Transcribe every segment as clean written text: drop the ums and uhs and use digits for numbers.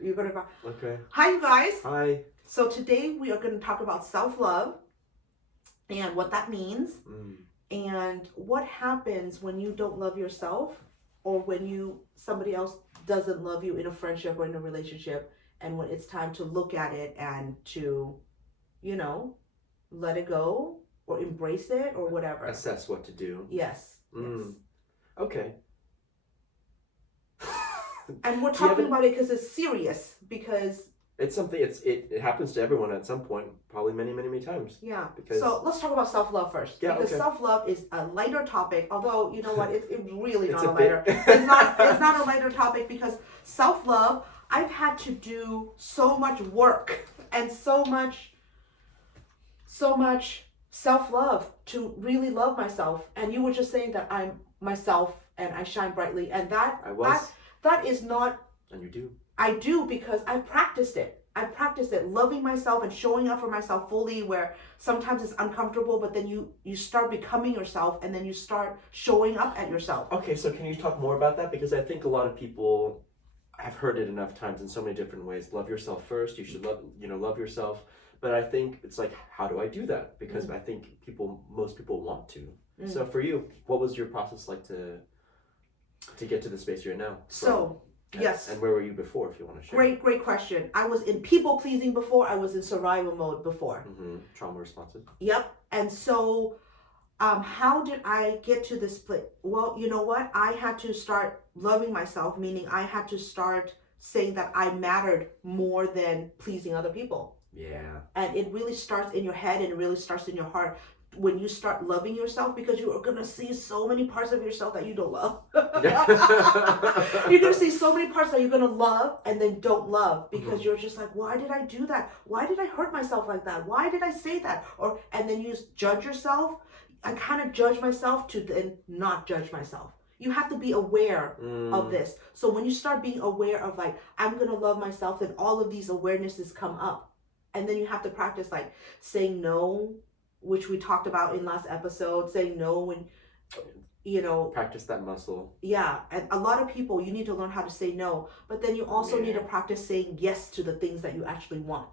you're gonna. Okay. Hi, you guys. Hi. So today we are going to talk about self-love and what that means, and what happens when you don't love yourself, or when somebody else doesn't love you in a friendship or in a relationship, and when it's time to look at it and to, let it go or embrace it or whatever. Assess what to do. Yes. Yes. Okay. And we're talking about it because it's serious, because it's something. It happens to everyone at some point, probably many, many, many times. yeah. Because so let's talk about self-love first. Yeah, because okay. self-love is a lighter topic. Although you know what, it's really It's not a a lighter. bit- It's not a lighter topic, because self-love. I've had to do so much work and so much self-love to really love myself. And you were just saying that I'm myself and I shine brightly, and that I was. that is not. And you do. I do, because I've practiced it. I've practiced it, loving myself and showing up for myself fully, where sometimes it's uncomfortable, but then you start becoming yourself, and then you start showing up at yourself. Okay, so can you talk more about that? Because I think a lot of people have heard it enough times in so many different ways. Love yourself first. You should love yourself. But I think it's like, how do I do that? Because I think most people want to. So for you, what was your process like to get to the space you're in now? Yes. And where were you before, if you want to share? Great question. I was in people pleasing before. I was in survival mode before. Trauma responsive. Yep. And so, how did I get to this place? Well, you know what? I had to start loving myself, meaning I had to start saying that I mattered more than pleasing other people. Yeah. And it really starts in your head, and it really starts in your heart when you start loving yourself, because you are going to see so many parts of yourself that you don't love. You're going to see so many parts that you're going to love and then don't love, because you're just like, why did I do that? Why did I hurt myself like that? Why did I say that? And then you judge yourself. I kind of judge myself to then not judge myself. You have to be aware of this. So when you start being aware of, like, I'm going to love myself, then all of these awarenesses come up. And then you have to practice, like, saying no, which we talked about in last episode, saying no when, practice that muscle. Yeah. And a lot of people, you need to learn how to say no, but then you also need to practice saying yes to the things that you actually want.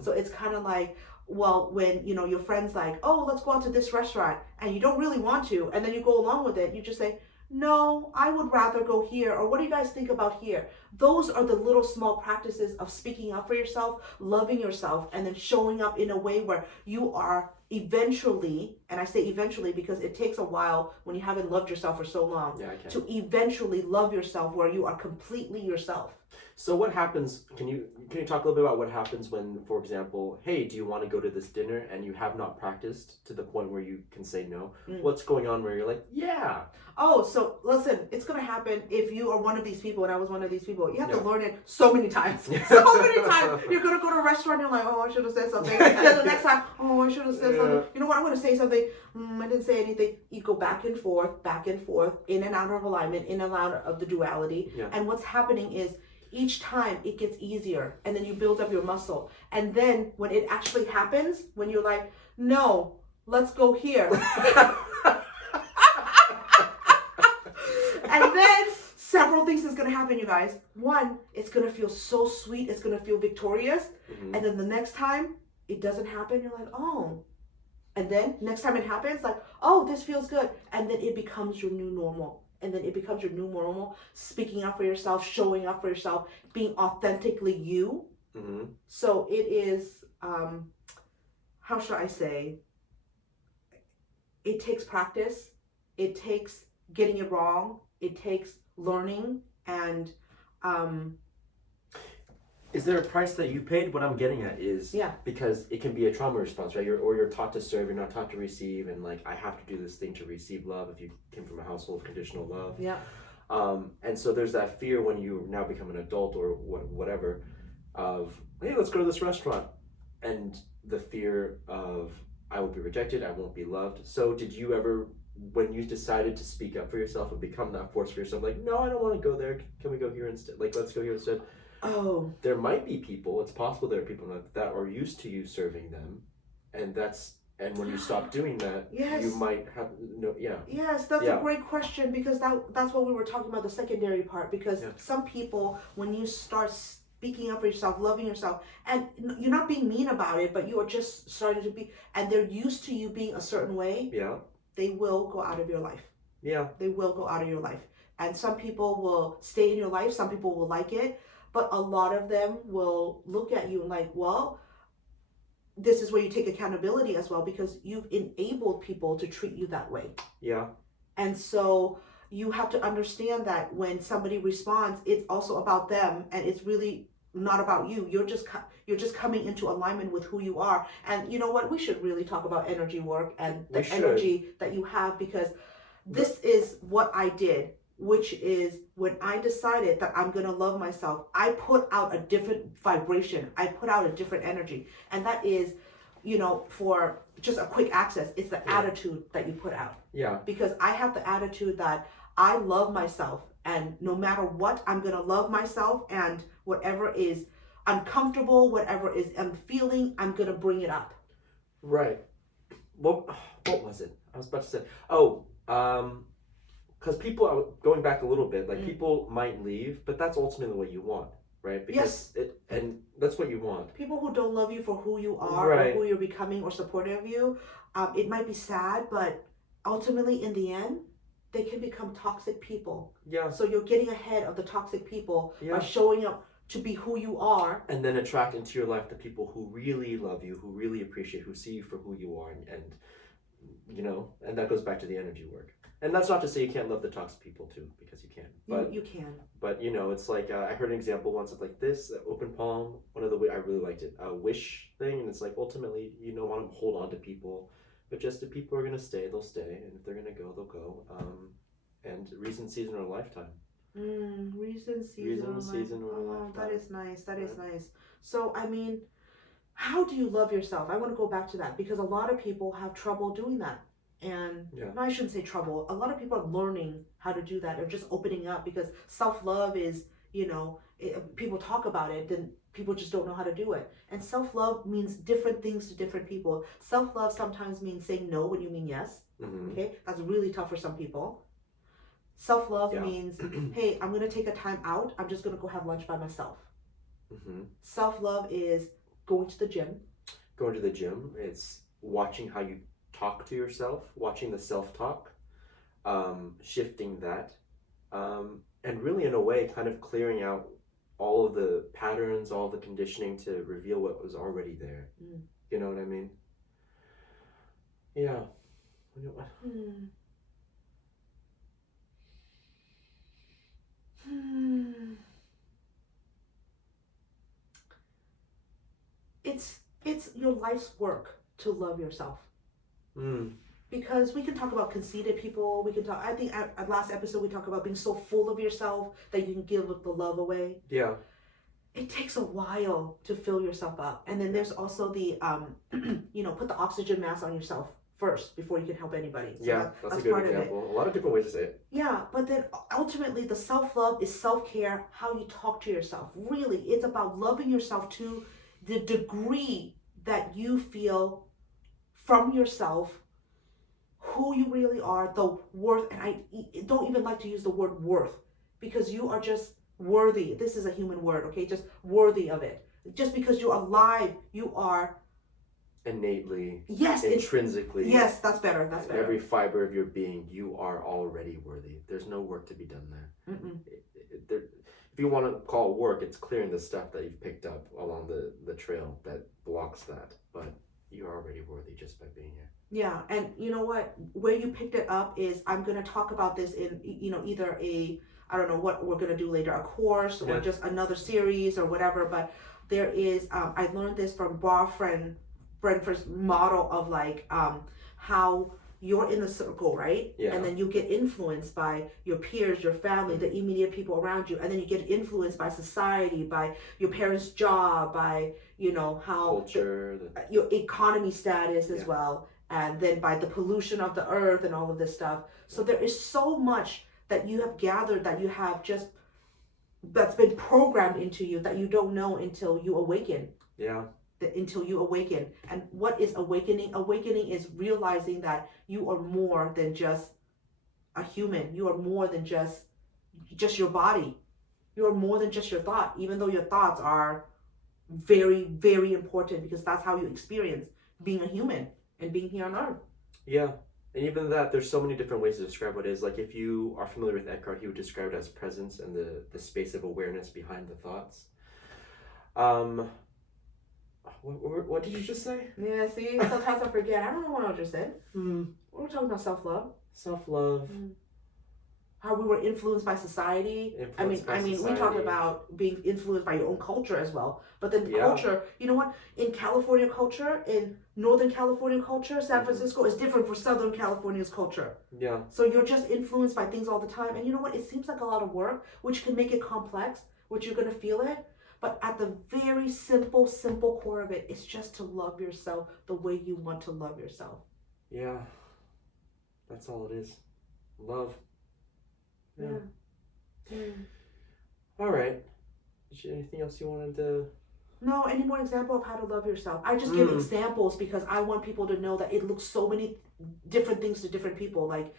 So it's kind of like, well, when, your friend's like, oh, let's go out to this restaurant, and you don't really want to, and then you go along with it, you just say, no, I would rather go here, or what do you guys think about here? Those are the little small practices of speaking up for yourself, loving yourself, and then showing up in a way where you are eventually, and I say eventually because it takes a while when you haven't loved yourself for so long, to eventually love yourself where you are completely yourself. So what happens, can you talk a little bit about what happens when, for example, hey, do you want to go to this dinner, and you have not practiced to the point where you can say no? What's going on where you're like, yeah. Oh, so listen, it's going to happen if you are one of these people, and I was one of these people. You have to learn it so many times. So many times. You're going to go to a restaurant, and you're like, oh, I should have said something. And then the next time, oh, I should have said something. You know what, I'm going to say something. I didn't say anything. You go back and forth, in and out of alignment, in and out of the duality. Yeah. And what's happening is, each time it gets easier, and then you build up your muscle. And then when it actually happens, when you're like, no, let's go here. And then several things is going to happen, you guys. One, it's going to feel so sweet. It's going to feel victorious. And then the next time it doesn't happen, you're like, oh. And then next time it happens, like, oh, this feels good. And then it becomes your new normal. And then it becomes your new normal, speaking up for yourself, showing up for yourself, being authentically you. So it is, how should I say, it takes practice, it takes getting it wrong, it takes learning, and is there a price that you paid? What I'm getting at is, because it can be a trauma response, right? You're taught to serve, you're not taught to receive, and like, I have to do this thing to receive love if you came from a household of conditional love. Yeah. And so there's that fear when you now become an adult or whatever of, hey, let's go to this restaurant. And the fear of, I will be rejected, I won't be loved. So did you ever, when you decided to speak up for yourself and become that force for yourself, like, no, I don't want to go there. Can we go here instead? Like, let's go here instead. Oh. There might be people, it's possible there are people that are used to you serving them, and when you stop doing that, you might have Yes, that's a great question, because that's what we were talking about, the secondary part, because some people, when you start speaking up for yourself, loving yourself, and you're not being mean about it, but you are just starting to be, and they're used to you being a certain way, Yeah. they will go out of your life. Yeah. They will go out of your life. And some people will stay in your life, some people will like it, but a lot of them will look at you and like, well, this is where you take accountability as well, because you've enabled people to treat you that way. Yeah. And so you have to understand that when somebody responds, it's also about them, and it's really not about you. You're just coming into alignment with who you are. And you know what? We should really talk about energy work and the energy that you have, because this is what I did, which is when I decided that I'm going to love myself, I put out a different vibration. I put out a different energy. And that is, for just a quick access, it's the attitude that you put out. Yeah. Because I have the attitude that I love myself, and no matter what, I'm going to love myself, and whatever is uncomfortable, whatever is I'm feeling, I'm going to bring it up. Right. What was it? I was about to say, because people, going back a little bit, like people might leave, but that's ultimately what you want, right? Because and that's what you want. People who don't love you for who you are, or who you're becoming, or supportive of you, it might be sad, but ultimately in the end, they can become toxic people. Yeah. So you're getting ahead of the toxic people by showing up to be who you are. And then attract into your life the people who really love you, who really appreciate, who see you for who you are, and that goes back to the energy work. And that's not to say you can't love the toxic people too, because you can. But you can. But it's like I heard an example once of like this open palm. One of the I really liked it, a wish thing, and it's like ultimately you don't want to hold on to people, but just if people are gonna stay, they'll stay, and if they're gonna go, they'll go. And reason, season, or lifetime. Reason, season, or lifetime. That is nice. That is nice. So I mean, how do you love yourself? I want to go back to that, because a lot of people have trouble doing that. And I shouldn't say trouble. A lot of people are learning how to do that, or just opening up, because self-love is, people talk about it, then people just don't know how to do it. And self-love means different things to different people. Self-love sometimes means saying no when you mean yes. Okay, that's really tough for some people. Self-love means, hey, I'm going to take a time out. I'm just going to go have lunch by myself. Self-love is going to the gym. Going to the gym. It's watching how you talk to yourself, watching the self-talk, shifting that, and really in a way kind of clearing out all of the patterns, all the conditioning to reveal what was already there. You know what I mean? Yeah. It's your life's work to love yourself. Because we can talk about conceited people. We can talk. I think at last episode we talked about being so full of yourself that you can give the love away. Yeah. It takes a while to fill yourself up, and then there's also the put the oxygen mask on yourself first before you can help anybody. So that's a good example. A lot of different ways to say it. Yeah, but then ultimately the self-love is self-care. How you talk to yourself. Really, it's about loving yourself to the degree that you feel from yourself who you really are, the worth. And I don't even like to use the word worth, because you are just worthy. This is a human word, okay? Just worthy of it. Just because you're alive, you are innately, intrinsically. Yes, that's better. That's better. Every fiber of your being, you are already worthy. There's no work to be done there. If you want to call it work, it's clearing the stuff that you've picked up along the trail that blocks that. But you're already worthy just by being here. Yeah, and you know what? Where you picked it up is, I'm going to talk about this in, either I don't know what we're going to do later, a course or just another series or whatever. But there is, I learned this from Brentford's model of like how you're in a circle, right? Yeah. And then you get influenced by your peers, your family, the immediate people around you. And then you get influenced by society, by your parents' job, by, how culture, your economy status as well. And then by the pollution of the earth and all of this stuff. So there is so much that you have gathered, that you have just, that's been programmed into you, that you don't know until you awaken. Yeah. Until you awaken. And what is awakening? Awakening is realizing that you are more than just a human. You are more than just your body. You're more than just your thought, even though your thoughts are very, very important because that's how you experience being a human and being here on earth. Yeah. And even that, there's so many different ways to describe what it is. Like if you are familiar with Eckhart, he would describe it as presence and the space of awareness behind the thoughts. What did you just say? Yeah, see, sometimes I forget. I don't know what I just said. We were talking about self-love. Self-love. How we were influenced by society. Influenced by we talked society. about being influenced by your own culture as well. But then Yeah. culture, you know what? In California culture, in Northern California culture, San Mhm. Francisco is different from Southern California's culture. Yeah. So you're just influenced by things all the time. And you know what? It seems like a lot of work, which can make it complex, which you're going to feel it. But at the very simple core of it, it's just to love yourself the way you want to love yourself. Yeah. That's all it is. Love. Yeah. All right. Anything else you wanted to? No, any more example of how to love yourself? I just give examples because I want people to know that it looks so many different things to different people. Like,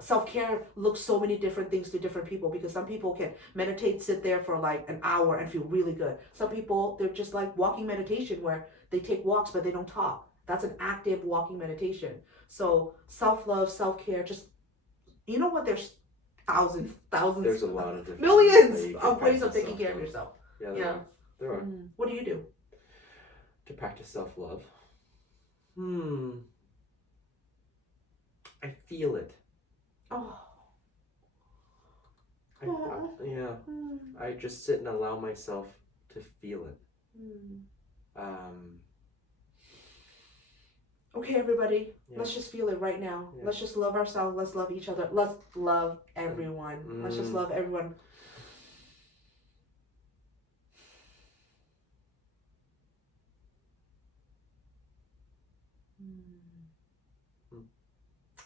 self-care looks so many different things to different people because some people can meditate, sit there for like an hour and feel really good. Some people, they're just like walking meditation where they take walks but they don't talk. That's an active walking meditation. So self-love, self-care, just, you know what? There's thousands. There's a lot of different millions of ways of taking care of yourself. Yeah. There are. What do you do? To practice self-love. I feel it. Oh. I just sit and allow myself to feel it. Okay, everybody, let's just feel it right now. Yeah. Let's just love ourselves. Let's love each other. Let's love everyone. Let's just love everyone.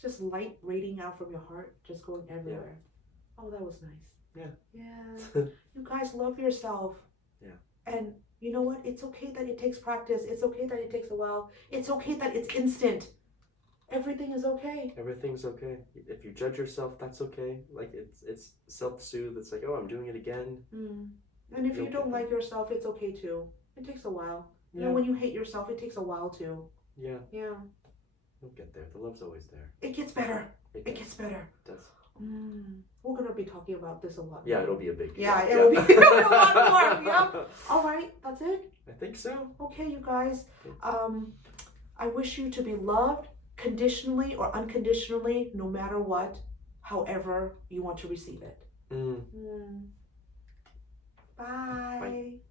Just light radiating out from your heart, just going everywhere. Yeah. Oh, that was nice. Yeah. You guys love yourself. Yeah. And you know what? It's okay that it takes practice. It's okay that it takes a while. It's okay that it's instant. Everything is okay. Everything's okay. If you judge yourself, that's okay. Like it's self-soothe. It's like, oh, I'm doing it again. And if you don't like yourself, it's okay too. It takes a while. Yeah. You know, when you hate yourself, it takes a while too. Yeah. Yeah. You'll get there. The love's always there. It gets better. It gets better. It does. We're gonna be talking about this a lot. Yeah, more. it'll be a big deal. Yeah, it'll be a lot more. Yep. All right, that's it. I think so. Okay, you guys. I wish you to be loved conditionally or unconditionally, no matter what, however you want to receive it. Bye. Bye.